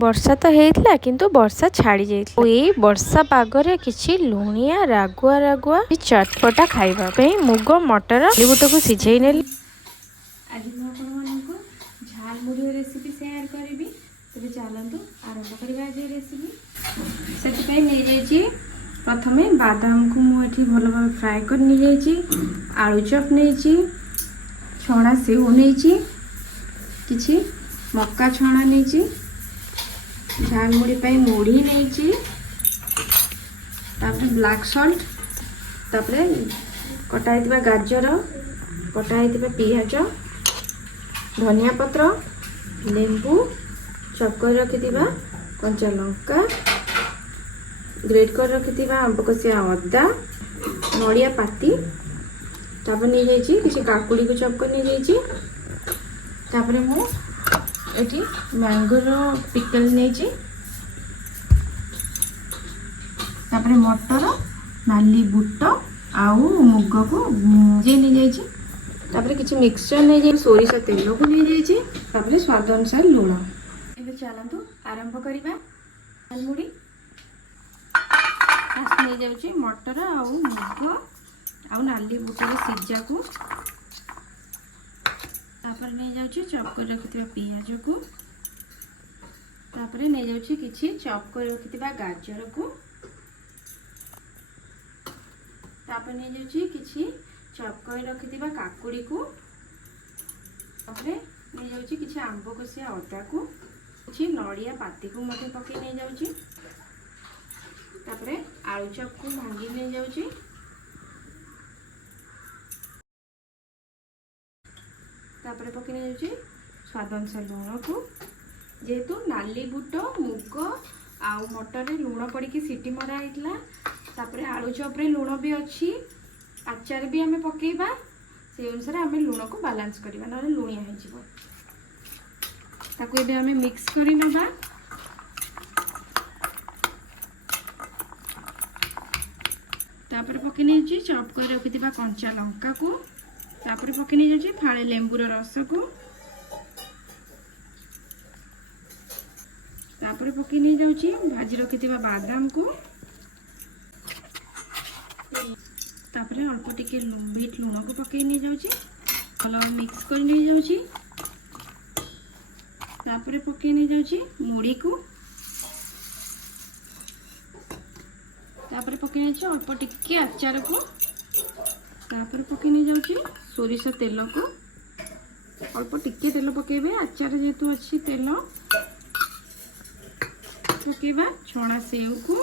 ବର୍ଷା ତ ହେଇଥିଲା କିନ୍ତୁ ବର୍ଷା ଛାଡ଼ି ଯାଇଥିଲା। ଏଇ ବର୍ଷା ପାଗରେ କିଛି ଲୁଣିଆ ରାଗୁଆ ରାଗୁଆ ଚଟପଟା ଖାଇବା ପାଇଁ ମୁଗ ମଟର ବୁଟକୁ ସିଝେଇ ନେଲି। ଆଜି ମୁଁ ଆପଣମାନଙ୍କୁ ଝାଲ ମୁଢ଼ି ରେସିପି ସେୟାର କରିବି। ତେବେ ଚାଲନ୍ତୁ ଆରମ୍ଭ କରିବା ଆଜି ରେସିପି। ସେଥିପାଇଁ ନେଇଯାଇଛି ପ୍ରଥମେ ବାଦାମକୁ ମୁଁ ଏଠି ଭଲ ଭାବେ ଫ୍ରାଏ କରି ନେଇଯାଇଛି। ଆଳୁ ଚପ୍ ନେଇଛି, ଛଣା ସେଉ ନେଇଛି, କିଛି ମକା ଛଣା ନେଇଛି, ଝାଲ ମୁଢ଼ି ପାଇଁ ମୁଢ଼ି ନେଇଛି, ତାପରେ ବ୍ଲାକ୍ ସଲ୍ଟ, ତାପରେ କଟା ହେଇଥିବା ଗାଜର, କଟା ହେଇଥିବା ପିଆଜ, ଧନିଆ ପତ୍ର, ଲେମ୍ବୁ, ଚପ୍ କରି ରଖିଥିବା କଞ୍ଚା ଲଙ୍କା, ଗ୍ରେଟ୍ କରି ରଖିଥିବା ଆମ୍ବ କଷିଆ ଅଦା, ନଡ଼ିଆ ପାତି, ତାପରେ ନେଇଯାଇଛି କିଛି କାକୁଡ଼ିକୁ ଚପ୍ କରି ନେଇଯାଇଛି। ତାପରେ ମୁଁ ଏଠି ମ୍ୟାଙ୍ଗୋର ପିକଲ୍ ନେଇଛି, ତାପରେ ମଟର, ନାଲି ବୁଟ ଆଉ ମୁଗକୁ ଭିଜେଇ ନେଇଯାଇଛି। ତାପରେ କିଛି ମିକ୍ସଚର ନେଇଯାଇଛି, ସୋରିଷ ତେଲକୁ ନେଇଯାଇଛି, ତାପରେ ସ୍ୱାଦ ଅନୁସାରେ ଲୁଣ। ଏବେ ଚାଲନ୍ତୁ ଆରମ୍ଭ କରିବା। ଝାଲମୁଢ଼ି ଫାଷ୍ଟ ନେଇଯାଉଛି ମଟର ଆଉ ମୁଗ ଆଉ ନାଲି ବୁଟର ସିଝାକୁ, ତାପରେ ନେଇଯାଉଛି ଚପ୍ କରି ରଖିଥିବା ପିଆଜକୁ, ତାପରେ ନେଇଯାଉଛି କିଛି ଚପ୍ କରି ରଖିଥିବା ଗାଜରକୁ, ତାପରେ ନେଇଯାଉଛି କିଛି ଚପ୍ କରି ରଖିଥିବା କାକୁଡ଼ିକୁ, ତାପରେ ନେଇଯାଉଛି କିଛି ଆମ୍ବ କଷିଆ ଅଦାକୁ, କିଛି ନଡ଼ିଆ ପାତିକୁ ମଧ୍ୟ ପକାଇ ନେଇଯାଉଛି, ତାପରେ ଆଳୁ ଚପ୍କୁ ଭାଙ୍ଗି ନେଇଯାଉଛି, ତାପରେ ପକାଇ ନେଇଯାଉଛି ସ୍ୱାଦ ଅନୁସାରେ ଲୁଣକୁ। ଯେହେତୁ ନାଲି ବୁଟ, ମୁଗ ଆଉ ମଟରରେ ଲୁଣ ପଡ଼ିକି ସିଟି ମରା ହେଇଥିଲା, ତାପରେ ଆଳୁ ଚପ୍ରେ ଲୁଣ ବି ଅଛି, ଆଚାର ବି ଆମେ ପକାଇବା, ସେଇ ଅନୁସାରେ ଆମେ ଲୁଣକୁ ବାଲାନ୍ସ କରିବା, ନହେଲେ ଲୁଣିଆ ହେଇଯିବ। ତାକୁ ଏବେ ଆମେ ମିକ୍ସ କରି ନେବା। ତାପରେ ପକାଇ ନେଇଯାଉଛି ଚପ୍ କରି ରଖିଥିବା କଞ୍ଚା ଲଙ୍କାକୁ, ତାପରେ ପକାଇ ନେଇଯାଉଛି ଫାଳେ ଲେମ୍ବୁର ରସକୁ, ତାପରେ ପକାଇ ନେଇଯାଉଛି ଭାଜି ରଖିଥିବା ବାଦାମକୁ, ତାପରେ ଅଳ୍ପ ଟିକେ ବିଟ୍ ଲୁଣକୁ ପକାଇ ନେଇଯାଉଛି, ଭଲ ମିକ୍ସ କରି ନେଇଯାଉଛି। ତାପରେ ପକାଇ ନେଇଯାଉଛି ମୁଢ଼ିକୁ, ତାପରେ ପକାଇ ନେଇଯାଉଛି ଅଳ୍ପ ଟିକେ ଆଚାରକୁ, ତାପରେ ପକାଇ ନେଇଯାଉଛି ସୋରିଷ ତେଲକୁ, ଅଳ୍ପ ଟିକେ ତେଲ ପକାଇବେ, ଆଚାର ଯେହେତୁ ଅଛି ତେଲ ପକାଇବା। ଛଣା ସେଉକୁ,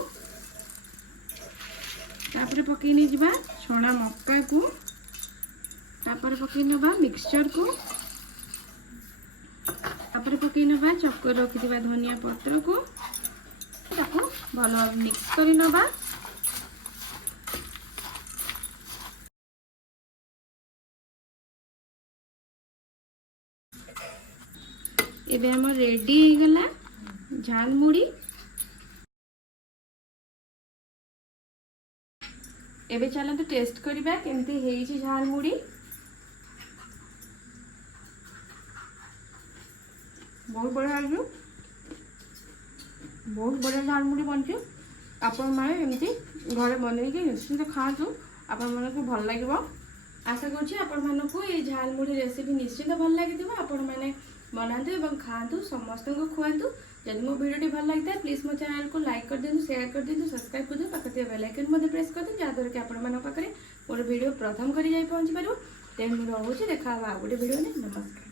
ତାପରେ ପକାଇ ନେଇଯିବା ଛଣା ମକାକୁ, ତାପରେ ପକାଇ ନେବା ମିକ୍ସଚରକୁ, ତାପରେ ପକାଇ ନେବା ଚପ୍ କରି ରଖିଥିବା ଧନିଆ ପତ୍ରକୁ, ତାକୁ ଭଲ ଭାବେ ମିକ୍ସ କରି ନେବା। ଏବେ ଆମର ରେଡି ହେଇଗଲା ଝାଲ ମୁଢ଼ି। ଏବେ ଚାଲନ୍ତୁ ଟେଷ୍ଟ କରିବା କେମିତି ହେଇଛି ଝାଲ ମୁଢ଼ି। ବହୁତ ବଢ଼ିଆ ହେଇଛି, ବହୁତ ବଢ଼ିଆ ଝାଲ ମୁଢ଼ି ବନିଛି। ଆପଣମାନେ ଏମିତି ଘରେ ବନେଇକି ନିଶ୍ଚିନ୍ତ ଖାଆନ୍ତୁ, ଆପଣମାନଙ୍କୁ ଭଲ ଲାଗିବ। ଆଶା କରୁଛି ଆପଣମାନଙ୍କୁ এই ଝାଲ ମୁଢ଼ି ରେସିପି ନିଶ୍ଚିନ୍ତ ଭଲ ଲାଗିଥିବ। ଆପଣମାନେ ବନାନ୍ତୁ ଏବଂ ଖାଆନ୍ତୁ, ସମସ୍ତଙ୍କୁ ଖୁଆନ୍ତୁ। ଯଦି ମୋ ଭିଡ଼ିଓଟି ଭଲ ଲାଗିଥାଏ ପ୍ଲିଜ୍ ମୋ ଚ୍ୟାନେଲକୁ ଲାଇକ୍ କରିଦିଅନ୍ତୁ, ସେୟାର କରିଦିଅନ୍ତୁ, ସବସ୍କ୍ରାଇବ୍ କରିଦିଅନ୍ତୁ, ପାଖରେ ଥିବା ବେଲ୍ ଆଇକନ୍ ମଧ୍ୟ ପ୍ରେସ୍ କରିଦିଅନ୍ତୁ, ଯାହାଦ୍ୱାରା କି ଆପଣମାନଙ୍କ ପାଖରେ ମୋର ଭିଡ଼ିଓ ପ୍ରଥମ କରି ଯାଇ ପହଞ୍ଚିପାରିବ। ତେଣୁ ମୁଁ ରହୁଛି, ଦେଖା ହେବା ଆଉ ଗୋଟେ ଭିଡ଼ିଓରେ। ନମସ୍କାର।